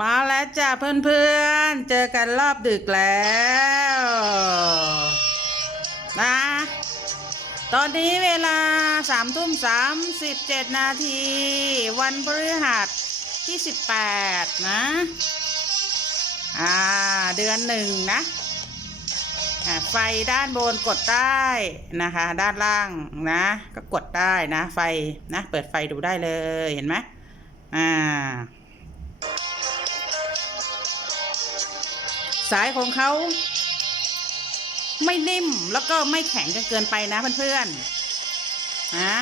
มาแล้วจ้าเพื่อนๆ เจอกันรอบดึกแล้ว นะ ตอนนี้เวลาสามทุ่มสามสิบเจ็ดนาที วันพฤหัสที่สิบแปดนะ อ่า เดือนหนึ่งนะอ่าไฟด้านบนกดได้นะคะ ด้านล่างนะ ก็กดได้นะ ไฟนะ เปิดไฟดูได้เลยเห็นไหมอ่า สายของเขาไม่นิ่มแล้วก็ไม่แข็งจนเกินไปนะเพื่อนๆนะ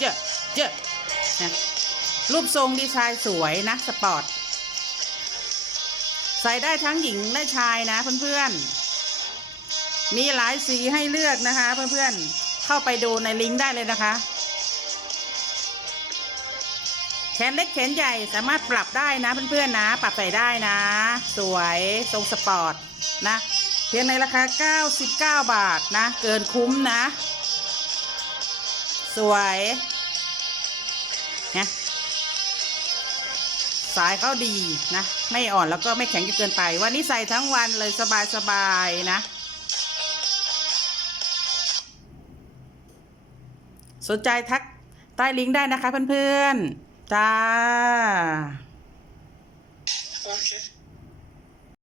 เยอะเยอะนะรูปทรงดีไซน์สวยนะสปอร์ต ใส่ได้ทั้งหญิงและชายนะเพื่อนๆ มีหลายสีให้เลือกนะคะเพื่อนๆ เข้าไปดูในลิงก์ได้เลยนะคะ แขนเล็กแขนใหญ่สามารถปรับได้นะเพื่อนๆนะ ปรับใส่ได้นะ สวยทรงสปอร์ตนะ เพียงในราคา 99 บาทนะ เกินคุ้มนะ สวยนะสายเขาดีนะ ไม่อ่อนแล้วก็ไม่แข็งจนเกินไป วันนี้ใส่ทั้งวันเลยสบายๆนะ สนใจทักใต้ลิงก์ได้นะคะเพื่อนๆ จ้า Okay.